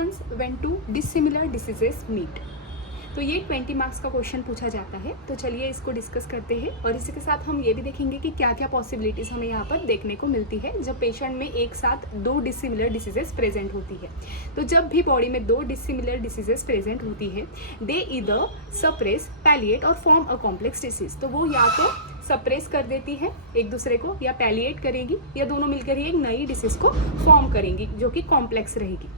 Happens when two dissimilar diseases meet. तो ये 20 marks का क्वेश्चन पूछा जाता है। तो चलिए इसको डिस्कस करते हैं और इसी के साथ हम ये भी देखेंगे कि क्या क्या पॉसिबिलिटीज़ हमें यहाँ पर देखने को मिलती है जब पेशेंट में एक साथ दो डिसिमिलर डिसीजेस प्रेजेंट होती है। तो जब भी बॉडी में दो डिसिमिलर डिसीजेस प्रेजेंट होती है, दे ईदर सप्रेस, पैलिएट और फॉर्म अ कॉम्प्लेक्स डिसीज। तो वो या तो सप्रेस कर देती है एक दूसरे को, या पैलिएट करेगी, या दोनों मिलकर ही एक नई डिसीज को फॉर्म करेंगी जो कि कॉम्प्लेक्स रहेगी।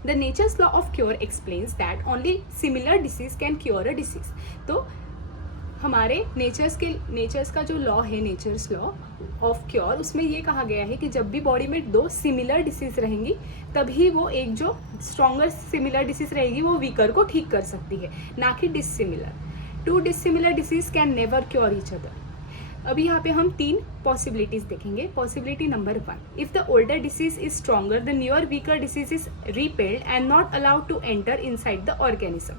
The nature's law of cure explains that only similar disease can cure a disease। तो हमारे नेचर्स का जो लॉ है, नेचर्स लॉ ऑफ क्योर, उसमें ये कहा गया है कि जब भी बॉडी में दो सिमिलर डिसीज रहेंगी तभी वो एक जो स्ट्रॉन्गर सिमिलर डिसीज रहेगी वो वीकर को ठीक कर सकती है, ना कि dissimilar. Two dissimilar disease can never cure each other. अभी यहाँ पे हम तीन पॉसिबिलिटीज देखेंगे। Possibility number 1, if the older disease is stronger the newer weaker disease is repelled and not allowed to enter inside the organism.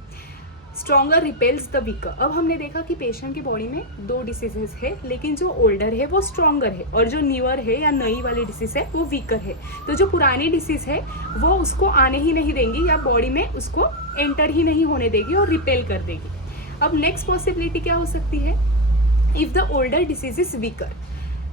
Stronger repels the weaker. अब हमने देखा कि पेशेंट की बॉडी में दो डिसीजेज है, लेकिन जो ओल्डर है वो स्ट्रॉन्गर है और जो न्यूअर है या नई वाली डिसीज है वो वीकर है। तो जो पुरानी डिसीज है वो उसको आने ही नहीं देंगी या बॉडी में उसको एंटर ही नहीं होने देगी और रिपेल कर देगी। अब नेक्स्ट पॉसिबिलिटी क्या हो सकती है? If the older disease is weaker,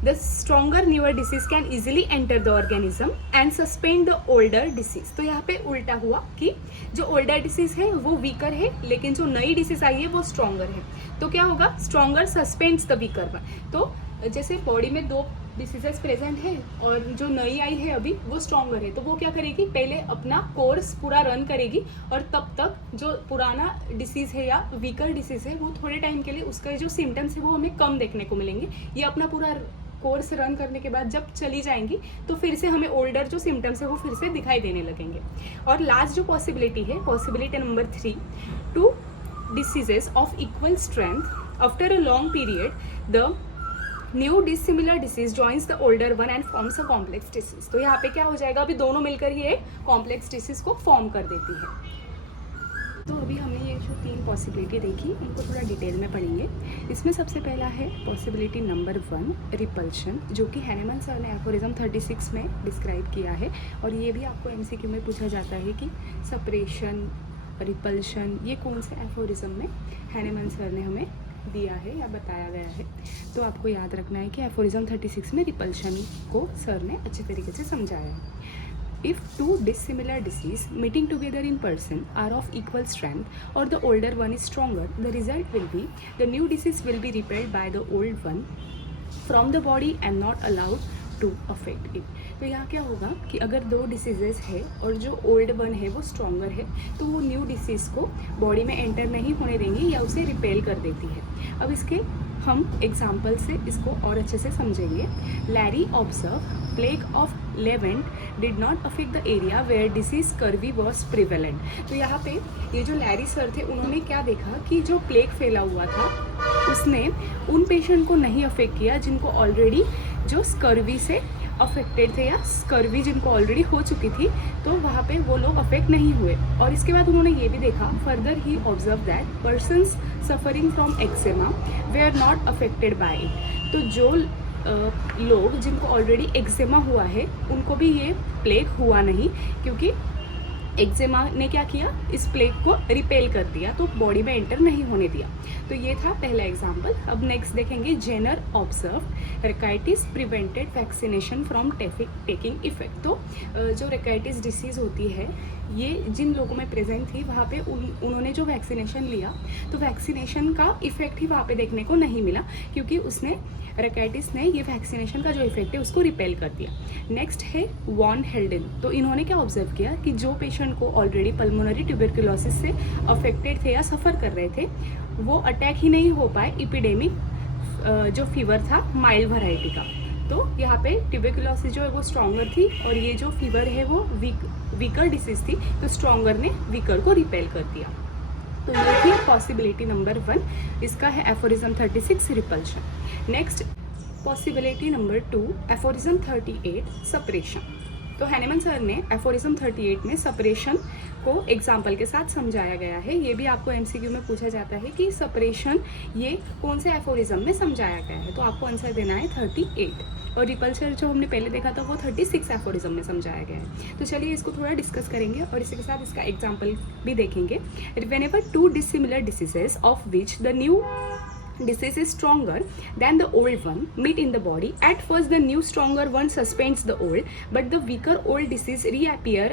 the stronger newer disease can easily enter the organism and suspend the older disease। तो यहाँ पे उल्टा हुआ कि जो older disease है वो weaker है, लेकिन जो नई disease आई है वो stronger है। तो क्या होगा? Stronger suspends the weaker one। तो जैसे बॉडी में दो डिसीजेस प्रेजेंट है और जो नई आई है अभी वो स्ट्रॉन्गर है, तो वो क्या करेगी? पहले अपना कोर्स पूरा रन करेगी और तब तक जो पुराना डिसीज है या वीकर डिसीज है वो थोड़े टाइम के लिए उसका जो सिम्टम्स है वो हमें कम देखने को मिलेंगे। ये अपना पूरा कोर्स रन करने के बाद जब चली जाएंगी तो फिर से हमें ओल्डर जो सिम्टम्स है वो फिर से दिखाई देने लगेंगे। और लास्ट जो पॉसिबिलिटी है, possibility number 3, two diseases of equal strength after a long period the new dissimilar disease joins the older one and forms a complex disease. तो यहाँ पे क्या हो जाएगा? अभी दोनों मिलकर ही एक कॉम्प्लेक्स डिसीज को फॉर्म कर देती है। तो अभी हमने ये जो तीन पॉसिबिलिटी देखी उनको थोड़ा डिटेल में पढ़ेंगे। इसमें सबसे पहला है पॉसिबिलिटी नंबर 1, रिपल्शन, जो कि हैनेमन सर ने एफोरिज्म 36 में डिस्क्राइब किया है। और ये भी आपको एमसीक्यू में पूछा जाता है कि सप्रेशन, रिपल्शन ये कौन से एफोरिज्म में हैनेमन सर ने हमें दिया है या बताया गया है। तो आपको याद रखना है कि एफोरिज्म 36 में रिपल्शन को सर ने अच्छे तरीके से समझाया है। If two dissimilar disease meeting together in person are of equal strength or the older one is stronger, the result will be the new disease will be repelled by the old one from the body and not allowed to affect it। तो यहाँ क्या होगा कि अगर दो diseases है और जो ओल्ड वन है वो स्ट्रॉन्गर है तो वो न्यू डिसीज़ को बॉडी में एंटर नहीं होने देंगी या उसे रिपेल कर देती है। अब इसके हम एग्जाम्पल से इसको और अच्छे से समझेंगे। Larrey observe plague of Levant did not affect the area where disease scurvy was prevalent. तो यहाँ पे ये जो लैरी सर थे उन्होंने क्या देखा कि जो प्लेग फैला हुआ था उसने उन पेशेंट को नहीं अफेक्ट किया जिनको ऑलरेडी जो स्कर्वी से अफेक्टेड थे या स्कर्वी जिनको ऑलरेडी हो चुकी थी, तो वहाँ पे वो लोग अफेक्ट नहीं हुए। और इसके बाद उन्होंने ये भी देखा, further he observe that persons suffering from eczema they are not affected by it. तो जो लोग जिनको ऑलरेडी एक्सेमा हुआ है उनको भी ये प्लेग हुआ नहीं, क्योंकि एक्जेमा ने क्या किया? इस प्लेग को रिपेल कर दिया, तो बॉडी में एंटर नहीं होने दिया। तो ये था पहला एग्जाम्पल। अब नेक्स्ट देखेंगे Jenner observe rachitis prevented vaccination from taking effect. तो जो रेकाइटिस डिसीज़ होती है ये जिन लोगों में प्रेजेंट थी वहाँ पे उन्होंने जो वैक्सीनेशन लिया तो वैक्सीनेशन का इफेक्ट ही वहाँ पे देखने को नहीं मिला, क्योंकि उसने रेकाइटिस ने ये वैक्सीनेशन का जो इफेक्ट है उसको रिपेल कर दिया। नेक्स्ट है वॉन हेल्डन। तो इन्होंने क्या ऑब्जर्व किया कि जो पेशेंट को ऑलरेडी पल्मोनरी ट्यूबरकुलोसिस से अफेक्टेड थे या सफ़र कर रहे थे वो अटैक ही नहीं हो पाए इपिडेमिक जो फीवर था माइल्ड वैरायटी का। तो यहाँ पे ट्यूबरकुलोसिस जो है वो स्ट्रॉन्गर थी और ये जो फीवर है वो वीकर डिसीज थी, तो स्ट्रॉन्गर ने वीकर को रिपेल कर दिया। तो ये थी पॉसिबिलिटी नंबर 1, इसका है aphorism 36 repulsion. Next possibility number 2, aphorism 38 separation. तो हैनेमन सर ने एफोरिज्म 38 में सपरेशन को एग्जाम्पल के साथ समझाया गया है। ये भी आपको एमसीक्यू में पूछा जाता है कि सपरेशन ये कौन से एफोरिज्म में समझाया गया है, तो आपको आंसर देना है 38। और रिपल्चर जो हमने पहले देखा था वो 36 एफोरिज्म में समझाया गया है। तो चलिए इसको थोड़ा डिस्कस करेंगे और इसी के साथ इसका एग्जाम्पल भी देखेंगे। Whenever to dissimilar diseases of which the new disease is stronger than the old one meet in the body, at first the new stronger one suspends the old, but the weaker old disease reappear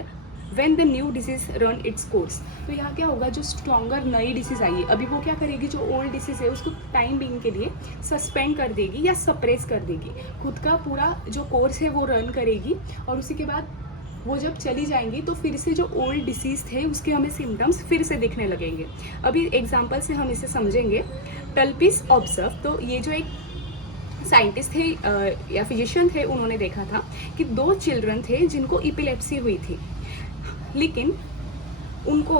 when the new disease run its course। तो यहाँ क्या होगा, जो stronger नई disease आई है अभी वो क्या करेगी, जो ओल्ड डिसीज है उसको टाइम बीइंग के लिए सस्पेंड कर देगी या सप्रेस कर देगी, खुद का पूरा जो कोर्स है वो रन करेगी, और उसी के बाद वो जब चली जाएंगी तो फिर से जो ओल्ड डिसीज़ थे उसके हमें सिम्टम्स फिर से दिखने लगेंगे। अभी एग्जांपल से हम इसे समझेंगे। टल्पिस ऑब्जर्व, तो ये जो एक साइंटिस्ट थे या फिजिशियन थे, उन्होंने देखा था कि 2 चिल्ड्रन थे जिनको इपिलेप्सी हुई थी, लेकिन उनको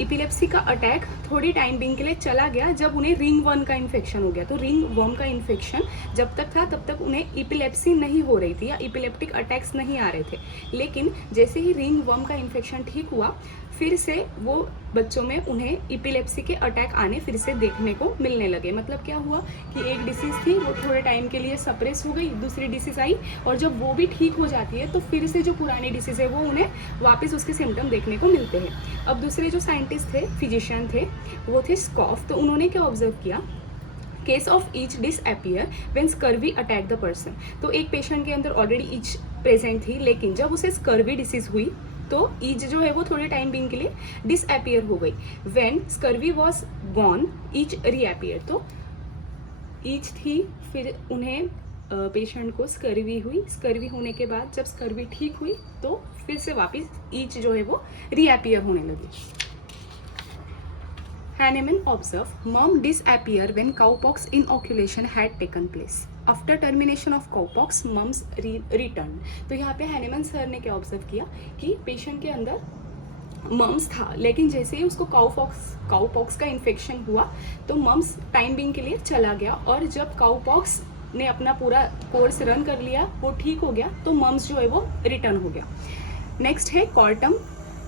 इपिलेप्सी का अटैक थोड़ी टाइम बिंग के लिए चला गया जब उन्हें रिंग वर्म का इन्फेक्शन हो गया। तो रिंग वर्म का इन्फेक्शन जब तक था तब तक उन्हें इपिलेप्सी नहीं हो रही थी या इपिलेप्टिक अटैक्स नहीं आ रहे थे, लेकिन जैसे ही रिंग वर्म का इन्फेक्शन ठीक हुआ फिर से वो बच्चों में उन्हें इपिलेप्सी के अटैक आने फिर से देखने को मिलने लगे। मतलब क्या हुआ कि एक डिसीज़ थी वो थोड़े टाइम के लिए सप्रेस हो गई, दूसरी डिसीज़ आई और जब वो भी ठीक हो जाती है तो फिर से जो पुरानी डिसीज़ है वो उन्हें वापस उसके सिम्टम देखने को मिलते हैं। अब दूसरे जो साइंटिस्ट थे, फिजिशियन थे, वो थे स्कॉफ। तो उन्होंने क्या ऑब्जर्व किया, case of each disappear when scurvy attack the person. तो एक पेशेंट के अंदर ऑलरेडी ईच प्रेजेंट थी, लेकिन जब उसे स्कर्वी डिसीज़ हुई तो ईच जो है वो थोड़े टाइम बिंग के लिए डिसअपियर हो गई। When scurvy was gone each reappear, तो ईच थी फिर उन्हें पेशेंट को स्कर्वी हुई, स्कर्वी होने के बाद जब स्कर्वी ठीक हुई तो फिर से वापस ईच जो है वो रीअपियर होने लगी। Hahnemann observed mum disappear when cowpox inoculation had taken place. After termination of cowpox, mums returned. तो यहाँ पे हैनेमन सर ने क्या ऑब्जर्व किया कि पेशेंट के अंदर मम्स था, लेकिन जैसे ही उसको काउपॉक्स का इन्फेक्शन हुआ तो मम्स टाइम बिंग के लिए चला गया, और जब काउपॉक्स ने अपना पूरा कोर्स रन कर लिया, वो ठीक हो गया, तो मम्स जो है वो रिटर्न हो गया। नेक्स्ट है कॉर्टम।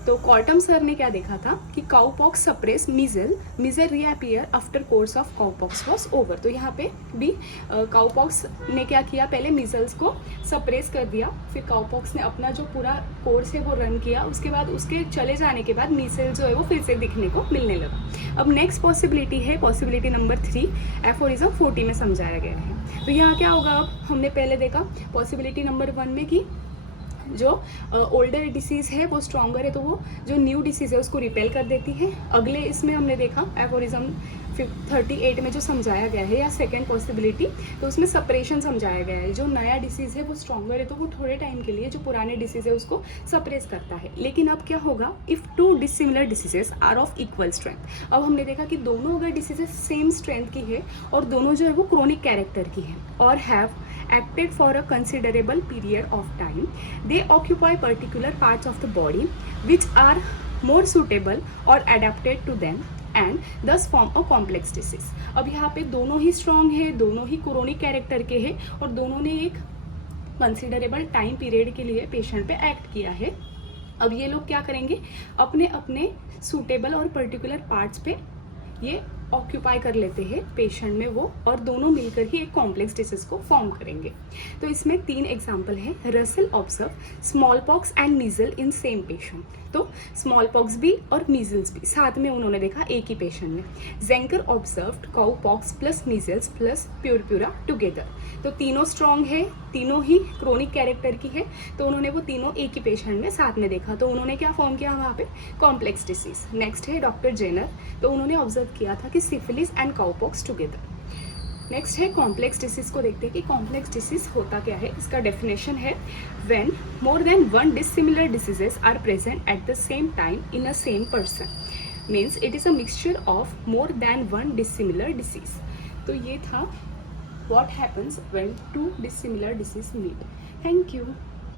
तो कॉर्टम सर ने क्या देखा था कि cowpox suppress measle reappear after course of cowpox was over. तो यहाँ पे भी काउपॉक्स ने क्या किया, पहले मीजल्स को सप्रेस कर दिया, फिर काउपॉक्स ने अपना जो पूरा कोर्स है वो रन किया, उसके बाद उसके चले जाने के बाद मीजल जो है वो फिर से दिखने को मिलने लगा। अब नेक्स्ट पॉसिबिलिटी है पॉसिबिलिटी नंबर 3, एफोरिज्म 40 में समझाया गया है। तो यहाँ क्या होगा, अब हमने पहले देखा पॉसिबिलिटी नंबर 1 में कि जो ओल्डर डिसीज़ है वो स्ट्रॉन्गर है तो वो जो न्यू डिसीज़ है उसको रिपेल कर देती है। अगले इसमें हमने देखा एफोरिज्म 38 में जो समझाया गया है या सेकेंड पॉसिबिलिटी, तो उसमें सपरेशन समझाया गया है। जो नया डिसीज़ है वो स्ट्रॉन्गर है तो वो थोड़े टाइम के लिए जो पुराने डिसीज़ है उसको सप्रेस करता है। लेकिन अब क्या होगा, if 2 dissimilar diseases are of equal strength. अब हमने देखा कि दोनों अगर डिसीजेस सेम स्ट्रेंथ की है और दोनों जो है वो क्रोनिक कैरेक्टर की है और have acted for a considerable period of time, they occupy particular parts of the body which are more suitable or adapted to them and thus form a complex disease। अब यहाँ पे दोनों ही strong है, दोनों ही chronic character के हैं और दोनों ने एक कंसिडरेबल टाइम पीरियड के लिए पेशेंट पे एक्ट किया है। अब ये लोग क्या करेंगे, अपने अपने सूटेबल और पर्टिकुलर पार्ट्स पे ये ऑक्यूपाई कर लेते हैं पेशेंट में वो, और दोनों मिलकर ही एक कॉम्प्लेक्स डिसीज को फॉर्म करेंगे। तो इसमें 3 एग्जाम्पल है। Russell observe small pox and measle in same patient. तो स्मॉल पॉक्स भी और मीजल्स भी साथ में उन्होंने देखा एक ही पेशेंट में। Jenner observed cow pox plus measles plus purpura together. तो तीनों स्ट्रॉन्ग है, तीनों ही क्रोनिक कैरेक्टर की है, तो उन्होंने वो तीनों एक ही पेशेंट में साथ में देखा, तो उन्होंने क्या फॉर्म किया वहाँ पे, कॉम्प्लेक्स डिसीज। नेक्स्ट है डॉक्टर जेनर। तो उन्होंने ऑब्जर्व किया था कि syphilis and cowpox together. Next है कॉम्प्लेक्स डिसीज को देखते हैं कि कॉम्प्लेक्स डिसीज होता क्या है। इसका डेफिनेशन है when more than 1 dissimilar diseases are present at the same time in a same person, means it is a mixture of more than 1 dissimilar disease. तो ये था what happens when 2 dissimilar disease meet. Thank you.